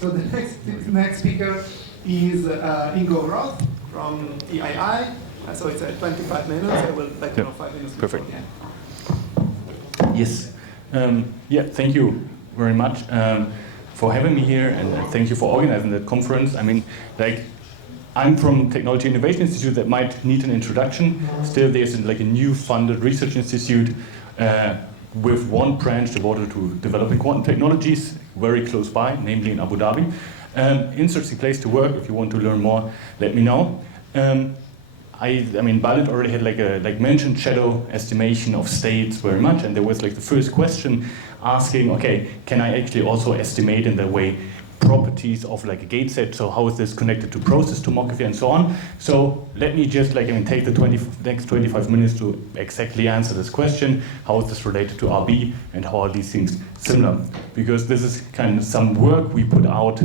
so the next speaker is Ingo Roth from EII. So it's 25 minutes. I will let you know 5 minutes before the end. Yes. Yeah, thank you very much for having me here, and thank you for organizing that conference. I mean, like, I'm from Technology Innovation Institute that might need an introduction. Still, there's like a new funded research institute with one branch devoted to developing quantum technologies very close by, namely in Abu Dhabi. Interesting place to work. If you want to learn more, let me know. I mean, Balint already had like mentioned shadow estimation of states very much, and there was like the first question asking, okay, can I actually also estimate in that way properties of like a gate set? So how is this connected to process tomography and so on? So let me just take the next 25 minutes to exactly answer this question. How is this related to RB, and how are these things similar? Because this is kind of some work we put out,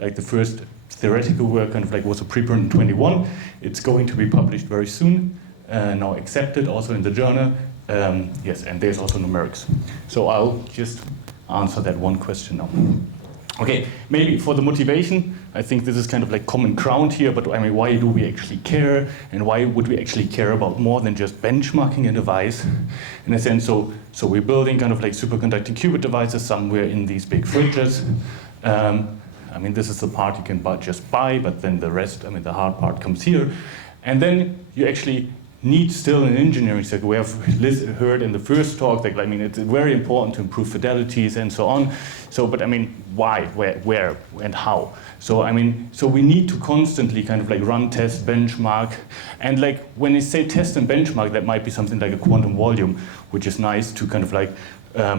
like the first theoretical work was a preprint in 21. It's going to be published very soon, now accepted also in the journal. Yes, and there's also numerics. So I'll just answer that one question now. Okay, maybe for the motivation, I think this is kind of like common ground here, but I mean, why do we actually care? And why would we actually care about more than just benchmarking a device? In a sense, so we're building kind of like superconducting qubit devices somewhere in these big fridges. I mean, this is the part you can just buy, but then the rest, I mean, the hard part comes here. And then you actually need still an engineering circle. We have heard in the first talk that, I mean, it's very important to improve fidelities and so on. So, but I mean, why, where, and how? So, I mean, so we need to constantly kind of like run, test, benchmark. And like when you say test and benchmark, that might be something like a quantum volume, which is nice to kind of like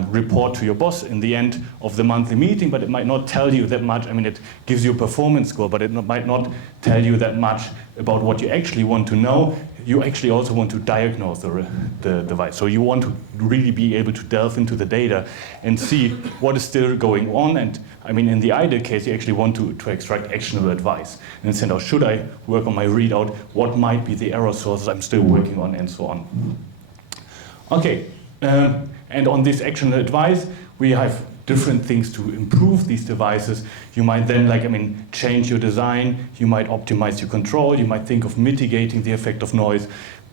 report to your boss in the end of the monthly meeting, but it might not tell you that much. I mean, it gives you a performance score, but it might not tell you that much about what you actually want to know. You actually also want to diagnose the device. So you want to really be able to delve into the data and see what is still going on. And I mean, in the ideal case, you actually want to extract actionable advice and say, oh, should I work on my readout? What might be the error sources I'm still working on, and so on. Okay. And on this actionable advice, we have different things to improve these devices. You might then, change your design. You might optimize your control. You might think of mitigating the effect of noise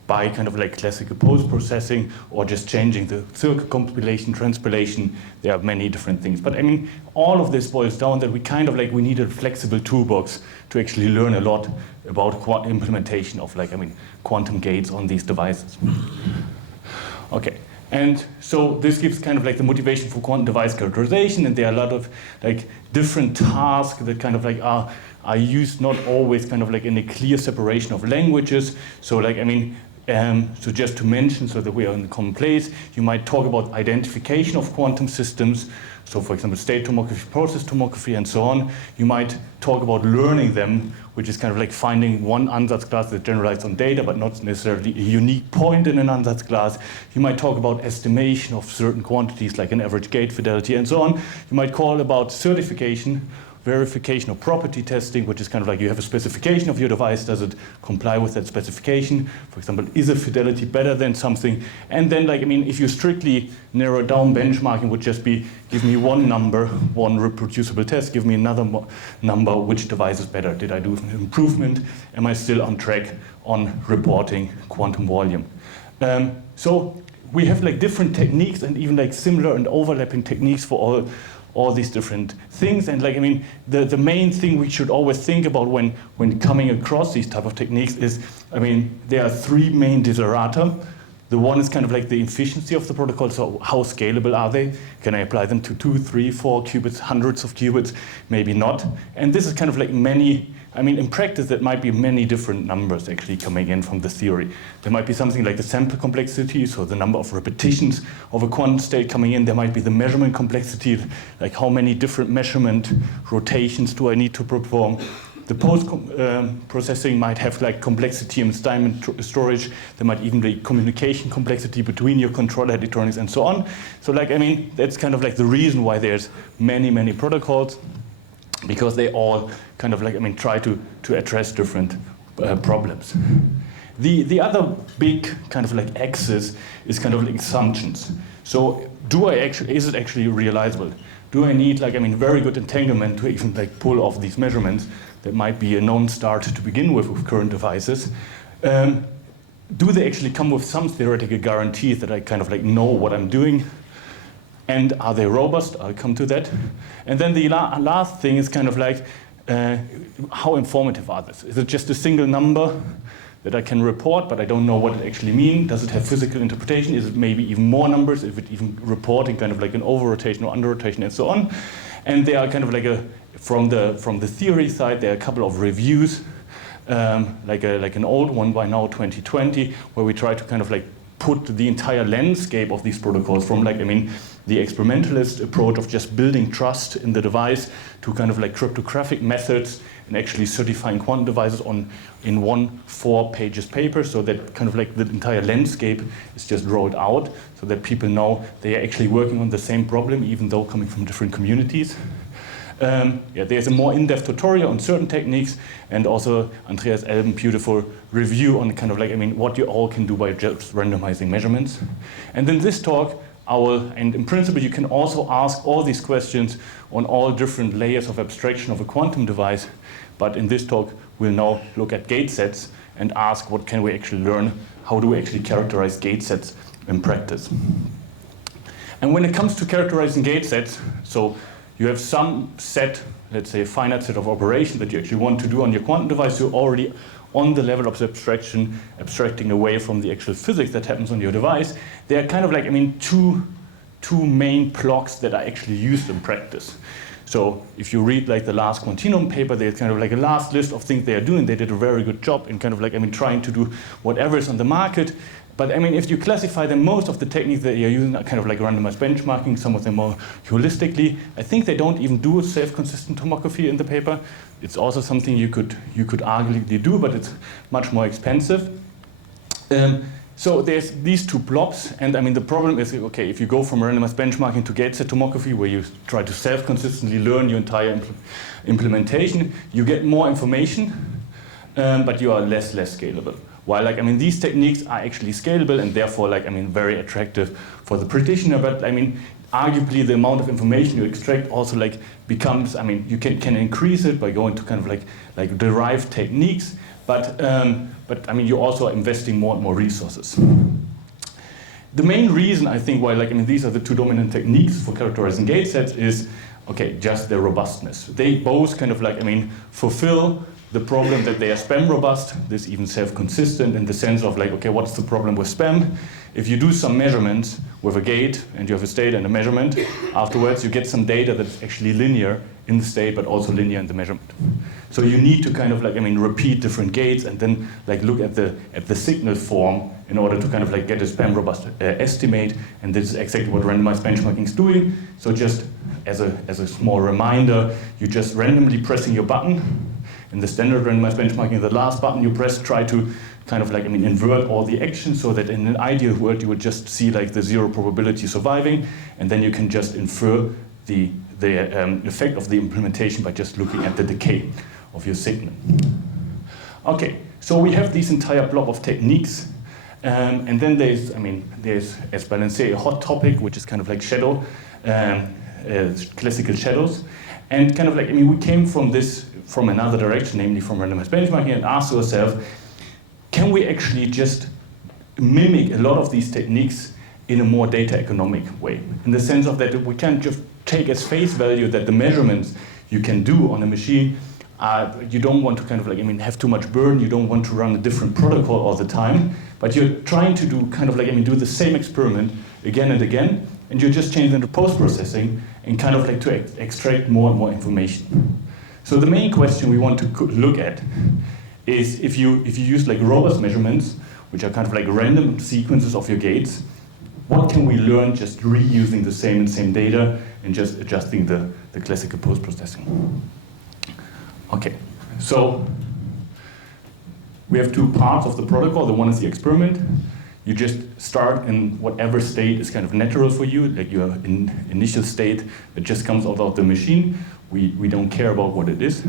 by kind of like classical post-processing, or just changing the circuit compilation, transpilation. There are many different things. But I mean, all of this boils down that we need a flexible toolbox to actually learn a lot about implementation of quantum gates on these devices. Okay. And so this gives kind of like the motivation for quantum device characterization, and there are a lot of like different tasks that kind of like are used not always kind of like in a clear separation of languages. So so just to mention, so that we are in the common place, you might talk about identification of quantum systems. So for example, state tomography, process tomography, and so on. You might talk about learning them, which is kind of like finding one ansatz class that generalizes on data, but not necessarily a unique point in an ansatz class. You might talk about estimation of certain quantities, like an average gate fidelity, and so on. You might call about certification, verification of property testing, which is kind of like you have a specification of your device. Does it comply with that specification? For example, is a fidelity better than something? And then if you strictly narrow down, benchmarking would just be, give me one number, one reproducible test, give me another number, which device is better? Did I do an improvement? Am I still on track on reporting quantum volume? So we have different techniques, and even similar and overlapping techniques for all these different things. And the main thing we should always think about when coming across these type of techniques is, there are three main desiderata. The one is kind of like the efficiency of the protocol. So how scalable are they? Can I apply them to 2, 3, 4 qubits, hundreds of qubits? Maybe not. And this is kind of like many, in practice, that might be many different numbers actually coming in from the theory. There might be something like the sample complexity, so the number of repetitions of a quantum state coming in. There might be the measurement complexity, like how many different measurement rotations do I need to perform. The post-processing might have complexity and time storage. There might even be communication complexity between your controller electronics and so on. So that's kind of the reason why there's many protocols, because they all kind of try to address different problems. The other big kind of axis is kind of assumptions. So is it actually realizable? Do I need, like, I mean, very good entanglement to even like pull off these measurements that might be a non-start to begin with current devices? Do they actually come with some theoretical guarantees that I kind of like know what I'm doing? And are they robust? I'll come to that. And then the last thing is kind of like, how informative are this? Is it just a single number that I can report, but I don't know what it actually means? Does it have physical interpretation? Is it maybe even more numbers? Is it even reporting kind of like an over-rotation or under-rotation and so on? And they are kind of like from the theory side, there are a couple of reviews, like an old one by now, 2020, where we try to kind of like put the entire landscape of these protocols from like, I mean, the experimentalist approach of just building trust in the device to kind of like cryptographic methods and actually certifying quantum devices in one 4-page paper, so that kind of like the entire landscape is just rolled out so that people know they are actually working on the same problem even though coming from different communities. There's a more in-depth tutorial on certain techniques, and also Andreas Elben beautiful review on kind of like, I mean, what you all can do by just randomizing measurements. And in this talk, and in principle, you can also ask all these questions on all different layers of abstraction of a quantum device. But in this talk, we'll now look at gate sets and ask what can we actually learn, how do we actually characterize gate sets in practice. And when it comes to characterizing gate sets, so you have some set, let's say a finite set of operations that you actually want to do on your quantum device. You're already on the level of abstraction, abstracting away from the actual physics that happens on your device. There are kind of like, I mean, two main blocks that are actually used in practice. So if you read like the last Quantinum paper, there's kind of like a last list of things they are doing. They did a very good job in kind of like, I mean, trying to do whatever is on the market. But I mean, if you classify them, most of the techniques that you're using are kind of like randomized benchmarking, some of them more holistically. I think they don't even do self-consistent tomography in the paper. It's also something you could arguably do, but it's much more expensive. So there's these two blobs, and I mean the problem is, okay, if you go from randomized benchmarking to gate set tomography, where you try to self-consistently learn your entire implementation, you get more information, but you are less scalable. While like, I mean, these techniques are actually scalable and therefore like, I mean, very attractive for the practitioner, but I mean, arguably the amount of information you extract also like becomes, I mean, you can increase it by going to kind of like derived techniques, but I mean, you're also investing more and more resources. The main reason I think why, like, I mean, these are the two dominant techniques for characterizing gate sets is, okay, just their robustness. They both kind of like, I mean, fulfill the problem that they are spam robust. This even self-consistent in the sense of like, okay, what's the problem with spam? If you do some measurements with a gate and you have a state and a measurement, afterwards you get some data that's actually linear in the state but also linear in the measurement. So you need to kind of like, I mean, repeat different gates and then like look at the signal form in order to kind of like get a spam robust estimate, and this is exactly what randomized benchmarking is doing. So just as a small reminder, you just randomly pressing your button. In the standard randomized benchmarking, the last button you press, try to kind of like, I mean, invert all the actions so that in an ideal world you would just see like the zero probability surviving, and then you can just infer the effect of the implementation by just looking at the decay of your signal. Okay, so we have this entire blob of techniques, and then there's, as Balance say, a hot topic, which is kind of like shadow, classical shadows, and kind of like, I mean, we came from another direction, namely from randomized benchmarking, and asked ourselves, can we actually just mimic a lot of these techniques in a more data economic way? In the sense of that we can't just take as face value that the measurements you can do on a machine, you don't want to kind of like, I mean, have too much burden, you don't want to run a different protocol all the time, but you're trying to do kind of like, I mean, do the same experiment again and again, and you're just changing the post-processing and kind of like to extract more and more information. So the main question we want to look at is if you use like robust measurements, which are kind of like random sequences of your gates, what can we learn just reusing the same data and just adjusting the classical post-processing? Okay, so we have two parts of the protocol. The one is the experiment. You just start in whatever state is kind of natural for you, like your initial state that just comes out of the machine. We don't care about what it is.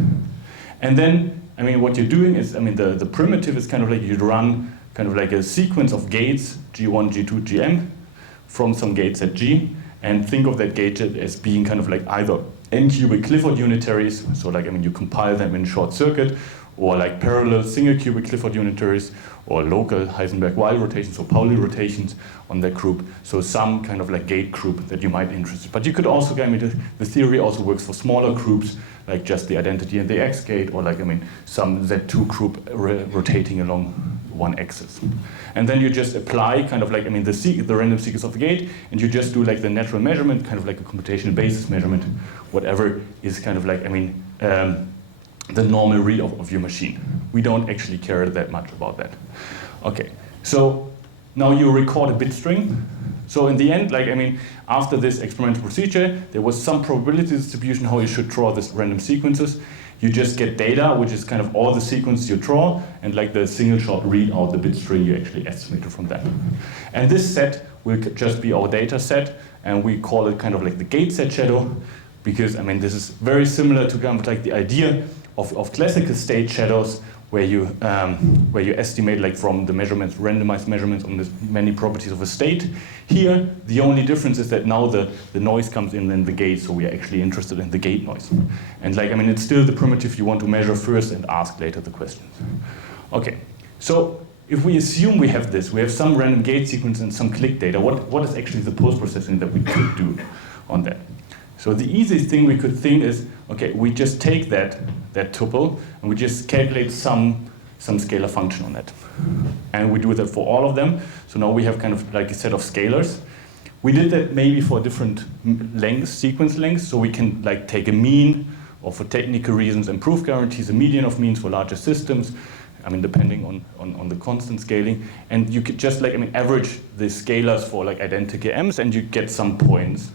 And then, I mean, what you're doing is, I mean, the primitive is kind of like you run kind of like a sequence of gates, G1, G2, Gm, from some gates at G. and think of that gate as being kind of like either n-cubic Clifford unitaries, so like, I mean, you compile them in short circuit, or like parallel single cubic Clifford unitaries, or local Heisenberg-Weil rotations or Pauli rotations on that group. So some kind of like gate group that you might be interested in. But you could also, I mean, the theory also works for smaller groups, like just the identity and the X gate, or like, I mean, some Z2 group rotating along one axis. And then you just apply kind of like, I mean, the random sequence of the gate, and you just do like the natural measurement, kind of like a computational basis measurement, whatever is kind of like, I mean, the normal read of your machine. We don't actually care that much about that. Okay, so now you record a bit string. So in the end, like, I mean, after this experimental procedure, there was some probability distribution how you should draw these random sequences. You just get data, which is kind of all the sequences you draw, and like the single shot read out the bit string you actually estimated from that. And this set will just be our data set, and we call it kind of like the gate set shadow, because, I mean, this is very similar to kind of like the idea of classical state shadows, where you estimate like from the measurements, randomized measurements on the many properties of a state. Here, the only difference is that now the noise comes in the gate, so we are actually interested in the gate noise. And like, I mean, it's still the primitive you want to measure first and ask later the questions. Okay, so if we assume we have this, we have some random gate sequence and some click data, what is actually the post-processing that we could do on that? So the easiest thing we could think is, okay, we just take that tuple and we just calculate some scalar function on that. And we do that for all of them. So now we have kind of like a set of scalars. We did that maybe for different lengths, sequence lengths, so we can like take a mean, or for technical reasons, improve guarantees a median of means for larger systems. I mean, depending on the constant scaling. And you could just like, I mean, average the scalars for like identical m's, and you get some points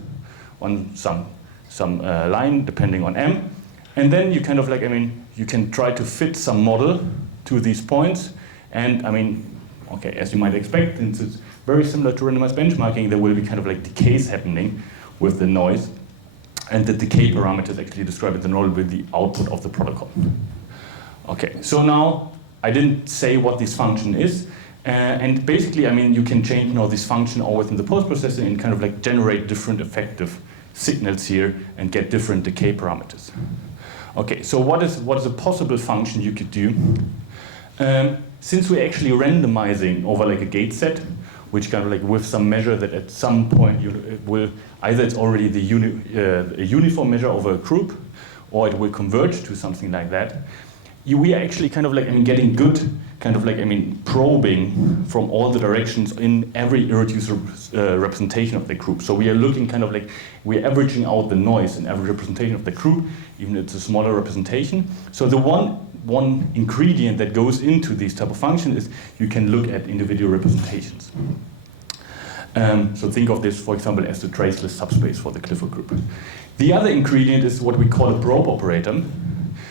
on some line depending on m. And then you kind of like, I mean, you can try to fit some model to these points. And I mean, okay, as you might expect, since it's very similar to randomized benchmarking, there will be kind of like decays happening with the noise. And the decay parameters actually describe it the node with the output of the protocol. Okay, so now I didn't say what this function is. And basically, I mean, you can change now this function all within the post-processing and kind of like generate different effective signals here and get different decay parameters. Okay, so what is a possible function you could do? Since we're actually randomizing over like a gate set, which kind of like with some measure that at some point it will, either it's already a uniform measure over a group, or it will converge to something like that. We are actually kind of like, I mean, getting good kind of like, I mean, probing from all the directions in every irreducible representation of the group. So we are looking kind of like, we're averaging out the noise in every representation of the group, even if it's a smaller representation. So the one ingredient that goes into these type of functions is you can look at individual representations. So think of this, for example, as the traceless subspace for the Clifford group. The other ingredient is what we call a probe operator.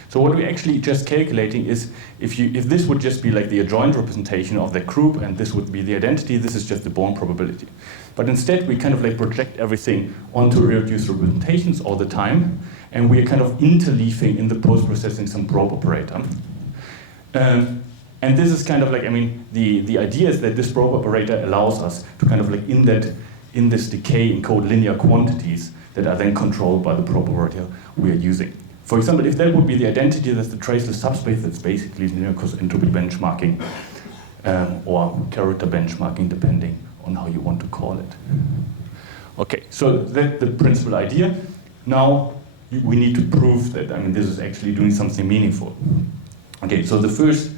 So what we're actually just calculating is if this would just be like the adjoint representation of the group and this would be the identity, this is just the Born probability. But instead we kind of like project everything onto reduced representations all the time, and we are kind of interleaving in the post-processing some probe operator. And this is kind of like, I mean, the idea is that this probe operator allows us to kind of like in this decay encode linear quantities that are then controlled by the probe operator we are using. For example, if that would be the identity, that's the traceless subspace, that's basically linear entropy benchmarking or character benchmarking, depending on how you want to call it. Okay, so that's the principal idea. Now we need to prove that, I mean, this is actually doing something meaningful. Okay, so the first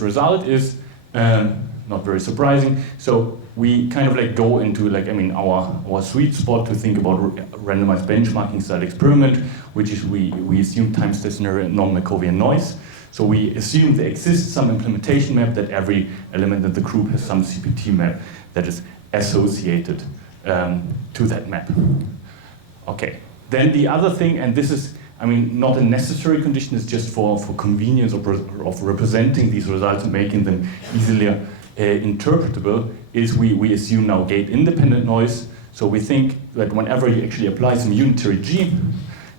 result is not very surprising. So we kind of like go into like, I mean, our sweet spot to think about randomized benchmarking style experiment, which is we assume time stationary non-Markovian noise. So we assume there exists some implementation map that every element in the group has some CPT map that is associated to that map. Okay, then the other thing, and this is, I mean, not a necessary condition, it's just for convenience of representing these results and making them easily interpretable, is we assume now gate-independent noise. So we think that whenever you actually apply some unitary G,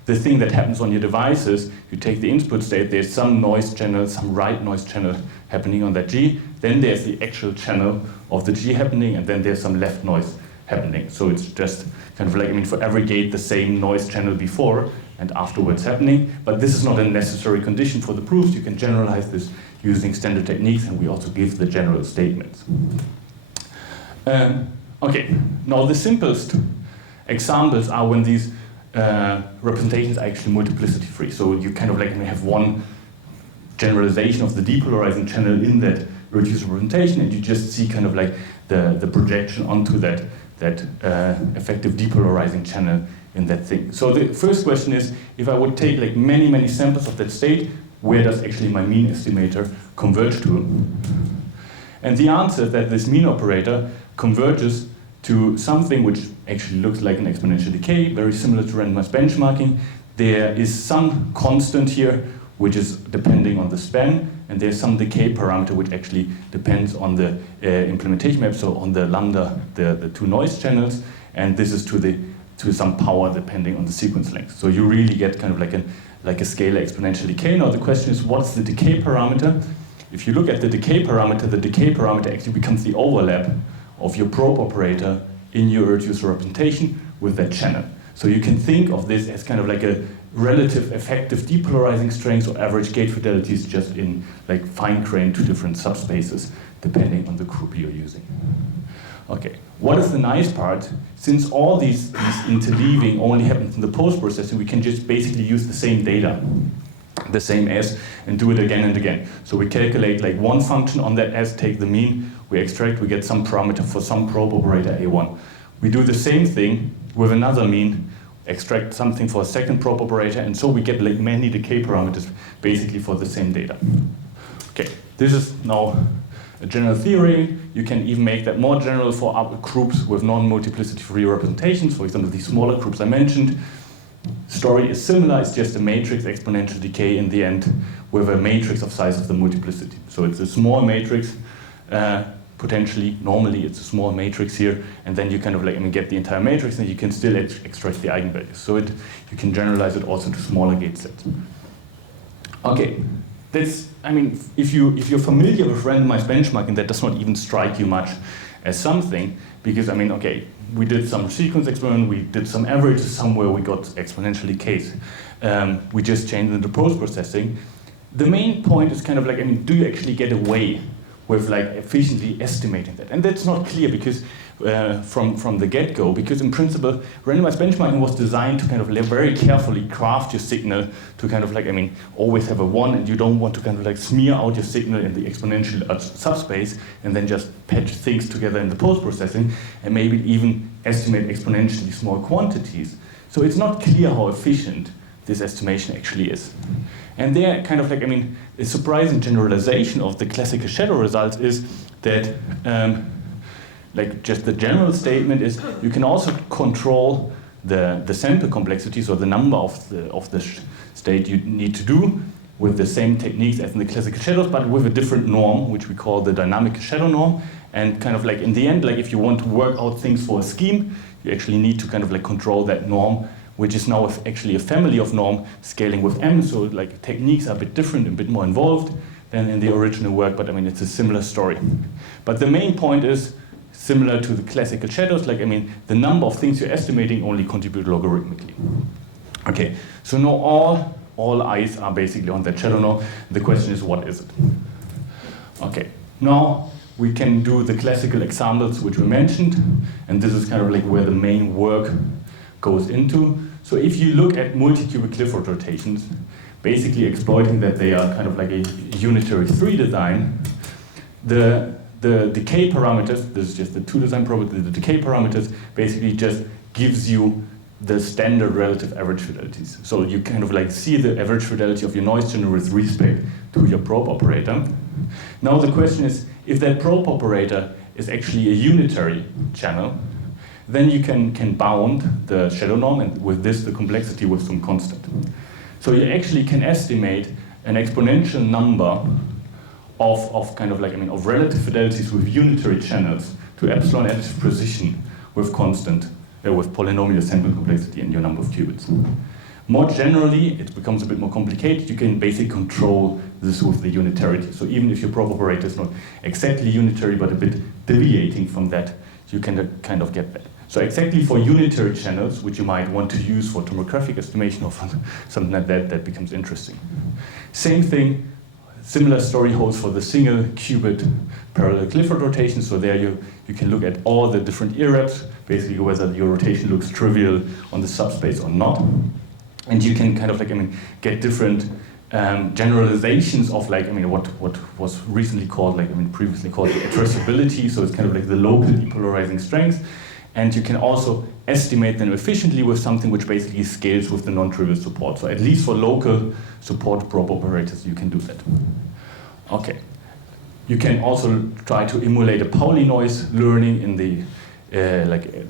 the thing that happens on your device is you take the input state, there's some noise channel, some right noise channel happening on that G, then there's the actual channel of the G happening, and then there's some left noise happening. So it's just kind of like, I mean, for every gate, the same noise channel before and afterwards happening. But this is not a necessary condition for the proofs. You can generalize this using standard techniques, and we also give the general statements. Okay, now the simplest examples are when these representations are actually multiplicity free. So you kind of like have one generalization of the depolarizing channel in that reduced representation, and you just see kind of like the projection onto that effective depolarizing channel in that thing. So the first question is, if I would take like many samples of that state, where does actually my mean estimator converge to? And the answer is that this mean operator converges to something which actually looks like an exponential decay, very similar to randomized benchmarking. There is some constant here, which is depending on the span, and there's some decay parameter which actually depends on the implementation map, so on the lambda, the two noise channels, and this is to some power depending on the sequence length. So you really get kind of like a scalar exponential decay. Now the question is, what's the decay parameter? If you look at the decay parameter actually becomes the overlap of your probe operator in your reduced representation with that channel. So you can think of this as kind of like a relative effective depolarizing strength or average gate fidelities just in like fine-grained to different subspaces depending on the group you're using. Okay, what is the nice part? Since all these interleaving only happens in the post-processing, we can just basically use the same data, the same S, and do it again and again. So we calculate like one function on that S, take the mean, we extract, we get some parameter for some probe operator A1. We do the same thing with another mean, extract something for a second probe operator, and so we get like many decay parameters basically for the same data. Okay, this is now a general theory. You can even make that more general for other groups with non-multiplicity free representations, for example, these smaller groups I mentioned. Story is similar, it's just a matrix exponential decay in the end with a matrix of size of the multiplicity. So it's a small matrix, potentially, normally it's a small matrix here, and then you kind of like get the entire matrix, and you can still extract the eigenvalues. So you can generalize it also to smaller gate sets. Okay, that's, I mean, if you're familiar with randomized benchmarking, that does not even strike you much as something, because I mean, okay, we did some sequence experiment, we did some averages somewhere, we got exponential decays. We just changed into post-processing. The main point is kind of like, I mean, do you actually get away with like efficiently estimating that? And that's not clear because from the get-go, because in principle, randomized benchmarking was designed to kind of very carefully craft your signal to kind of like, I mean, always have a 1, and you don't want to kind of like smear out your signal in the exponential subspace and then just patch things together in the post-processing and maybe even estimate exponentially small quantities. So it's not clear how efficient this estimation actually is. And there kind of like, I mean, a surprising generalization of the classical shadow results is that like just the general statement is you can also control the sample complexity, so the number of the state you need to do with the same techniques as in the classical shadows, but with a different norm, which we call the dynamic shadow norm. And kind of like in the end, like if you want to work out things for a scheme, you actually need to kind of like control that norm, which is now actually a family of norm scaling with M. So like techniques are a bit different, a bit more involved than in the original work, but I mean, it's a similar story. But the main point is, similar to the classical shadows, like, I mean, the number of things you're estimating only contribute logarithmically. Okay, so now all eyes are basically on that shadow norm. The question is, what is it? Okay, now we can do the classical examples which we mentioned, and this is kind of like where the main work goes into. So if you look at multi-cubic Clifford rotations, basically exploiting that they are kind of like a unitary 3 design, the decay parameters, this is just the 2 design property, the decay parameters basically just gives you the standard relative average fidelities. So you kind of like see the average fidelity of your noise channel with respect to your probe operator. Now the question is, if that probe operator is actually a unitary channel, then you can bound the shadow norm, and with this the complexity with some constant. So you actually can estimate an exponential number of kind of like, I mean, of relative fidelities with unitary channels to epsilon additive precision with constant, with polynomial sample complexity and your number of qubits. More generally, it becomes a bit more complicated. You can basically control this with the unitarity. So even if your probe operator is not exactly unitary, but a bit deviating from that, you can kind of get that. So exactly for unitary channels, which you might want to use for tomographic estimation or for something like that, that becomes interesting. Same thing, similar story holds for the single qubit parallel Clifford rotation. So there you can look at all the different irreps, basically whether your rotation looks trivial on the subspace or not. And you can kind of like, get different generalizations of like, what was recently called, previously called addressability. So it's kind of like the local depolarizing strength. And you can also estimate them efficiently with something which basically scales with the non-trivial support. So at least for local support probe operators, you can do that. Okay. You can also try to emulate a Pauli noise learning in the,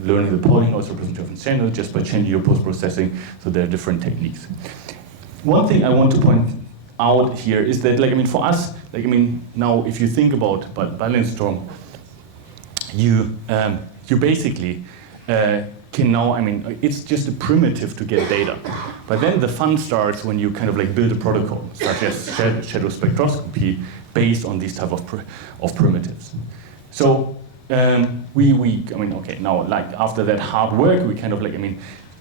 learning the Pauli noise representation channel just by changing your post-processing. So there are different techniques. One thing I want to point out here is that, for us, now if you think about Ballenstorm, you basically can now, it's just a primitive to get data. But then the fun starts when you kind of build a protocol, such as shadow spectroscopy, based on these type of primitives. So okay, now after that hard work, we kind of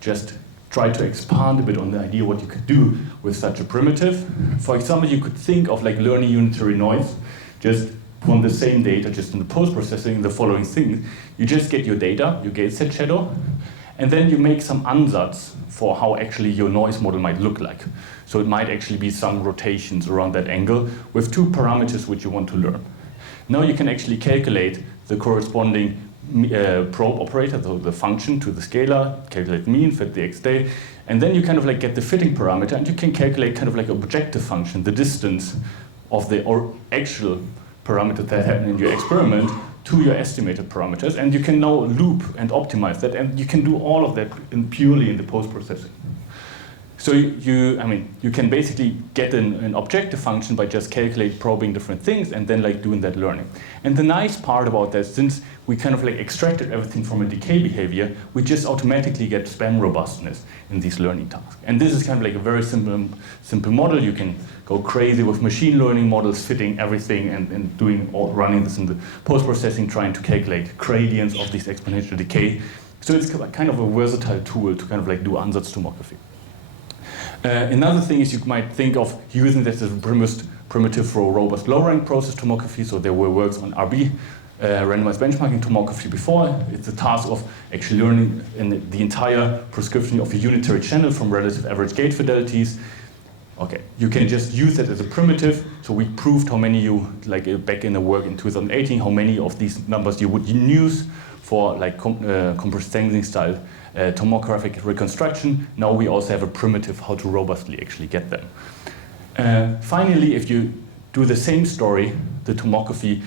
just try to expand a bit on the idea what you could do with such a primitive. For example, you could think of learning unitary noise, just from the same data, just in the post-processing, the following things. You just get your data, you get set shadow, and then you make some ansatz for how actually your noise model might look like. So it might actually be some rotations around that angle with two parameters which you want to learn. Now you can actually calculate the corresponding probe operator, so the function to the scalar, calculate mean, fit the x day, and then you kind of get the fitting parameter, and you can calculate kind of objective function, the distance of the actual parameters that happen in your experiment to your estimated parameters, and you can now loop and optimize that, and you can do all of that purely in the post-processing. So you can basically get an objective function by just probing different things and then doing that learning. And the nice part about that, since we kind of extracted everything from a decay behavior, we just automatically get spam robustness in these learning tasks. And this is kind of a very simple model. You can go crazy with machine learning models, fitting everything and running this in the post-processing, trying to calculate gradients of this exponential decay. So it's kind of a versatile tool to kind of do ansatz tomography. Another thing is you might think of using this as a primitive for robust low-rank process tomography. So there were works on RB, randomized benchmarking tomography before. It's a task of actually learning in the entire prescription of a unitary channel from relative average gate fidelities. Okay, you can just use that as a primitive. So we proved how many back in the work in 2018, how many of these numbers you would use for compressive style tomographic reconstruction. Now we also have a primitive how to robustly actually get them. Finally, if you do the same story, the tomography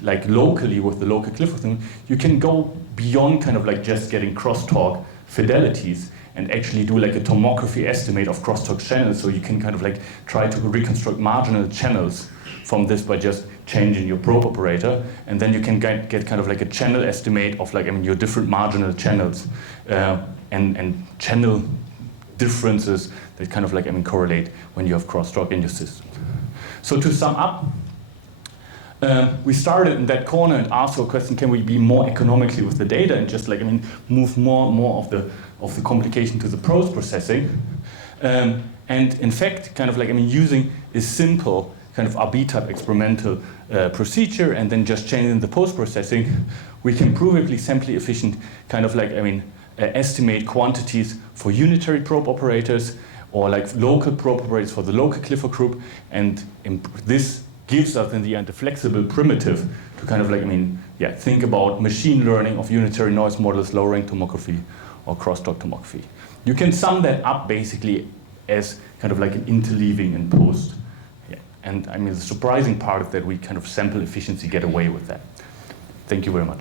locally with the local Clifford thing, you can go beyond kind of just getting crosstalk fidelities and actually do a tomography estimate of crosstalk channels. So you can kind of try to reconstruct marginal channels from this by just changing your probe operator, and then you can get kind of a channel estimate of your different marginal channels and channel differences that kind of correlate when you have crosstalk in your system. So to sum up, we started in that corner and asked for a question: can we be more economically with the data and just move more of the complication to the post-processing? And in fact, kind of using a simple kind of RB type experimental procedure and then just changing the post-processing, we can provably sampling efficient kind of estimate quantities for unitary probe operators or local probe operators for the local Clifford group, and this gives us in the end a flexible primitive to kind of think about machine learning of unitary noise models, low-rank tomography or crosstalk tomography. You can sum that up basically as kind of an interleaving and post. And the surprising part is that we kind of sample efficiency get away with that. Thank you very much.